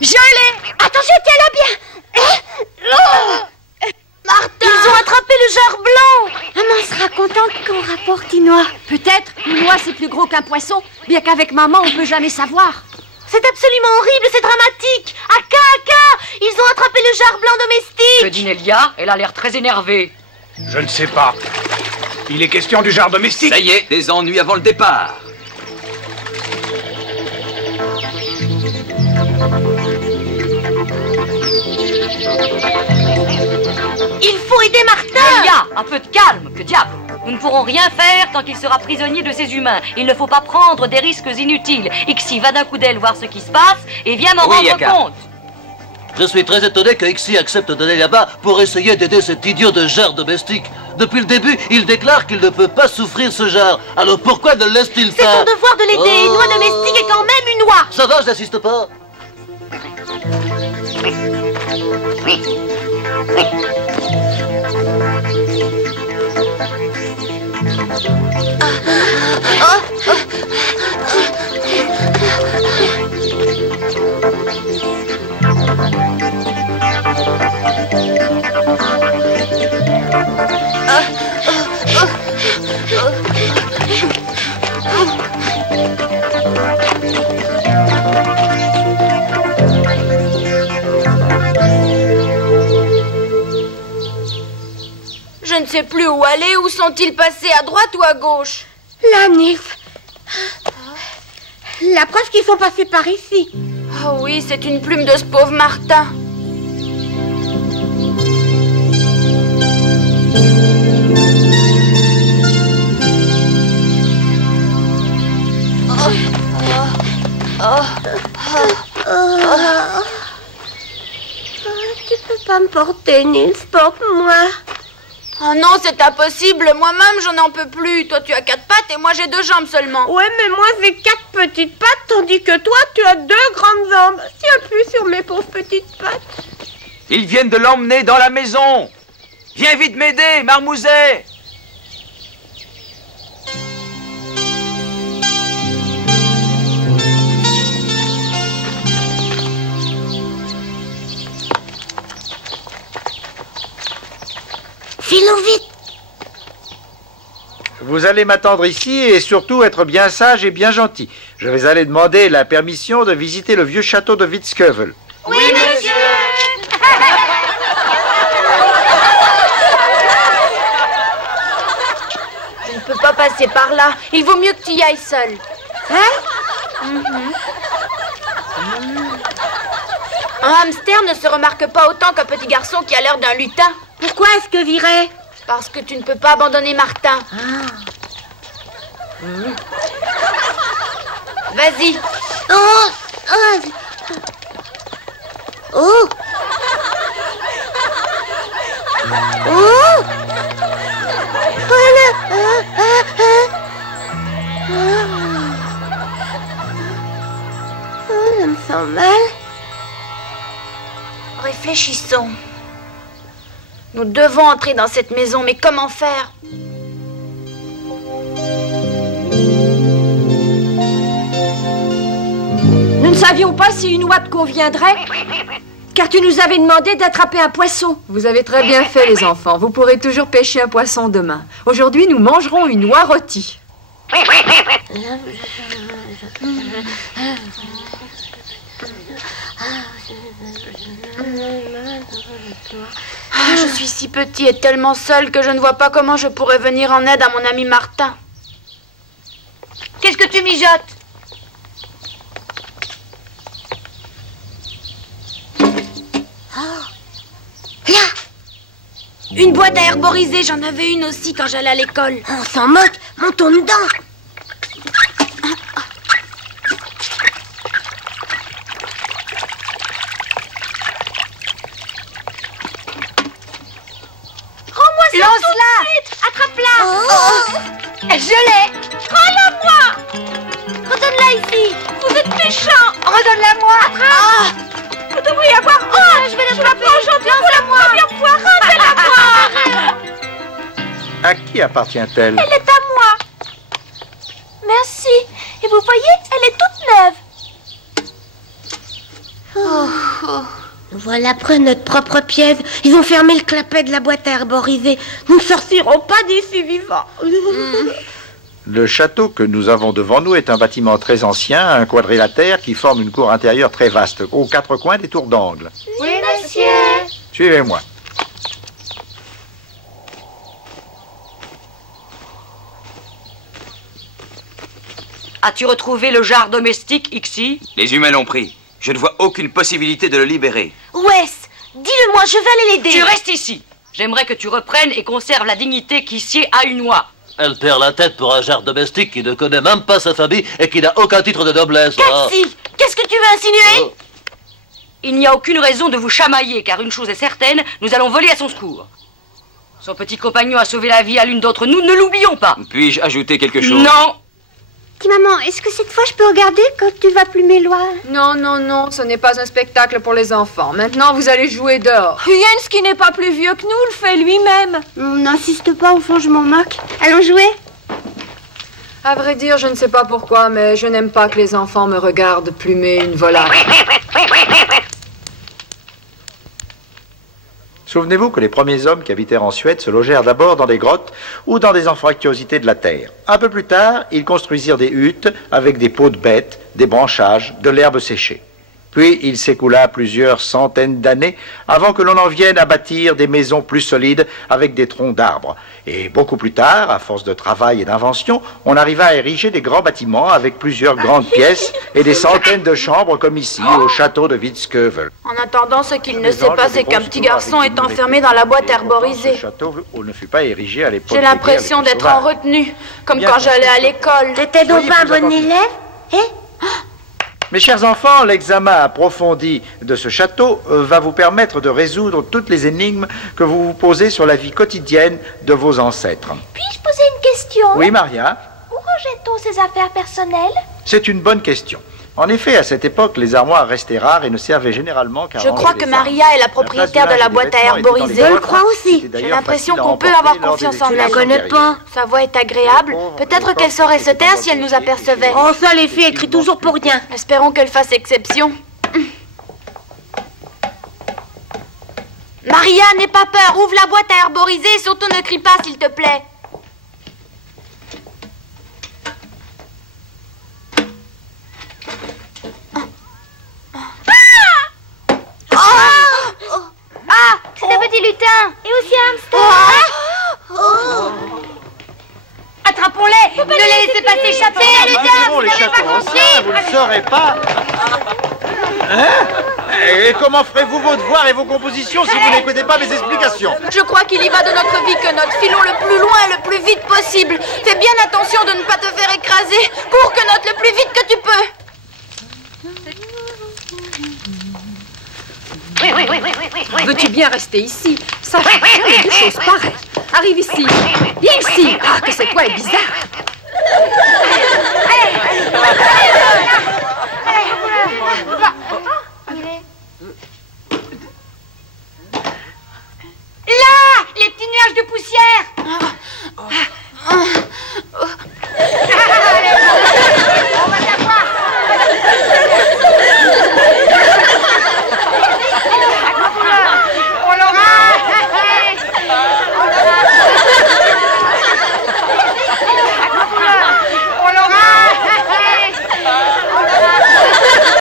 Je l'ai! Attention, tiens-la bien! Martin! Ils ont attrapé le jar blanc! Maman sera contente qu'on rapporte une noix. Peut-être, une noix c'est plus gros qu'un poisson, bien qu'avec maman on peut jamais savoir. C'est absolument horrible, c'est dramatique! Aka! Ils ont attrapé le jar blanc domestique! Que dit Nelia? Elle a l'air très énervée. Je ne sais pas. Il est question du jar domestique. Ça y est, des ennuis avant le départ. Il faut aider Martin! Nelia, un peu de calme, que diable! Nous ne pourrons rien faire tant qu'il sera prisonnier de ces humains. Il ne faut pas prendre des risques inutiles. Ixi va d'un coup d'aile voir ce qui se passe et viens m'en rendre compte. Je suis très étonné que Ixi accepte d'aller là-bas pour essayer d'aider cet idiot de jar domestique. Depuis le début, il déclare qu'il ne peut pas souffrir ce jar. Alors pourquoi ne laisse-t-il pas? C'est ton devoir de l'aider. Une noix domestique est quand même une noix. Ça va, je n'insiste pas. Je ne sais plus où aller. Où sont-ils passés? À droite ou à gauche? La Nif. La preuve qu'ils sont passés par ici. Oh oui, c'est une plume de ce pauvre Martin. Tu peux pas me porter, Nils, porte-moi. Oh non, c'est impossible. Moi-même, j'en en peux plus. Toi, tu as 4 pattes et moi, j'ai 2 jambes seulement. Ouais, mais moi, j'ai 4 petites pattes, tandis que toi, tu as 2 grandes jambes. Si appuie sur mes pauvres petites pattes. Ils viennent de l'emmener dans la maison. Viens vite m'aider, Marmouzet. Filons vite. Vous allez m'attendre ici et surtout être bien sage et bien gentil. Je vais aller demander la permission de visiter le vieux château de Witzkövel. Oui, monsieur. Je ne peux pas passer par là. Il vaut mieux que tu y ailles seul. Hein? Un hamster ne se remarque pas autant qu'un petit garçon qui a l'air d'un lutin. Pourquoi est-ce que virais? Parce que tu ne peux pas abandonner Martin. Vas-y. Oh, oh. Oh. Voilà. Oh, je me sens mal. Réfléchissons. Nous devons entrer dans cette maison, mais comment faire? Nous ne savions pas si une oie te conviendrait, car tu nous avais demandé d'attraper un poisson. Vous avez très bien fait, les enfants. Vous pourrez toujours pêcher un poisson demain. Aujourd'hui, nous mangerons une oie rôtie. Je suis si petit et tellement seul que je ne vois pas comment je pourrais venir en aide à mon ami Martin. Qu'est-ce que tu mijotes? Là. Une boîte à herboriser, j'en avais une aussi quand j'allais à l'école. On s'en moque, montons dedans. Lance-la! Attrape-la! Oh. Je l'ai! Rends-la-moi! Redonne-la ici! Vous êtes méchants! Redonne-la-moi! Attrape! Vous devriez avoir honte! Je vais l'attraper aujourd'hui pour la première fois! Rendez-la-moi! À qui appartient-elle? Elle est à moi! Merci! Et vous voyez, elle est toute neuve! Nous voilà près de notre propre piège. Ils ont fermé le clapet de la boîte à herboriser. Nous ne sortirons pas d'ici vivants. Le château que nous avons devant nous est un bâtiment très ancien, un quadrilatère qui forme une cour intérieure très vaste, aux quatre coins des tours d'angle. Oui, monsieur. Suivez-moi. As-tu retrouvé le jar domestique, Ixi? Les humains l'ont pris. Je ne vois aucune possibilité de le libérer. Wes, dis-le-moi, je vais aller l'aider. Tu restes ici. J'aimerais que tu reprennes et conserves la dignité qui sied à une oie. Elle perd la tête pour un jar domestique qui ne connaît même pas sa famille et qui n'a aucun titre de noblesse. Cathy, qu'est-ce que tu veux insinuer? Il n'y a aucune raison de vous chamailler, car une chose est certaine, nous allons voler à son secours. Son petit compagnon a sauvé la vie à l'une d'entre nous, ne l'oublions pas. Puis-je ajouter quelque chose? Non. Dis maman, est-ce que cette fois je peux regarder quand tu vas plumer l'oie? Non, non, non, ce n'est pas un spectacle pour les enfants. Maintenant, vous allez jouer dehors. Jens, qui n'est pas plus vieux que nous, le fait lui-même. N'insiste pas, au fond je m'en moque. Allons jouer. À vrai dire, je ne sais pas pourquoi, mais je n'aime pas que les enfants me regardent plumer une volaille. Souvenez-vous que les premiers hommes qui habitèrent en Suède se logèrent d'abord dans des grottes ou dans des anfractuosités de la terre. Un peu plus tard, ils construisirent des huttes avec des peaux de bêtes, des branchages, de l'herbe séchée. Puis il s'écoula plusieurs centaines d'années avant que l'on en vienne à bâtir des maisons plus solides avec des troncs d'arbres. Et beaucoup plus tard, à force de travail et d'invention, on arriva à ériger des grands bâtiments avec plusieurs grandes pièces et des centaines de chambres comme ici, au château de Vittskövle. En attendant, ce qu'il ne sait pas, c'est qu'un petit garçon est enfermé dans la boîte herborisée. Ce château ne fut pas érigé à l'époque. J'ai l'impression d'être en retenue, comme quand j'allais à l'école. T'étais donc Oui, pas un vous bon avez- élève? Mes chers enfants, l'examen approfondi de ce château va vous permettre de résoudre toutes les énigmes que vous vous posez sur la vie quotidienne de vos ancêtres. Puis-je poser une question? Oui, Maria, Où rejette-t-on ses affaires personnelles? c'est une bonne question. En effet, à cette époque, les armoires restaient rares et ne servaient généralement qu'à Je ranger crois les que armes. Maria est la propriétaire de la boîte à herboriser. Je le crois aussi. J'ai l'impression qu'on peut avoir confiance en elle. Je la connais pas. Sa voix est agréable. Peut-être qu'elle saurait se taire si elle nous apercevait. Oh, ça, les filles, écrit toujours pour rien. Espérons qu'elle fasse exception. Maria, n'aie pas peur. Ouvre la boîte à herboriser et surtout ne crie pas, s'il te plaît. Ah, c'est un petit lutin. Et aussi un hamster. Attrapons-les. Ne les laissez pas s'échapper. C'est un lutin. Nous les châteaux anciens, vous ne saurez pas. Hein? Et comment ferez-vous vos devoirs et vos compositions si vous n'écoutez pas mes explications? Je crois qu'il y va de notre vie que notre filons le plus loin et le plus vite possible. Fais bien attention de ne pas te faire écraser. Cours que note le plus vite que tu peux. Veux-tu bien rester ici? Ça fait jamais des choses pareilles. Arrive ici. Viens ici. Ah, que cette voix est bizarre.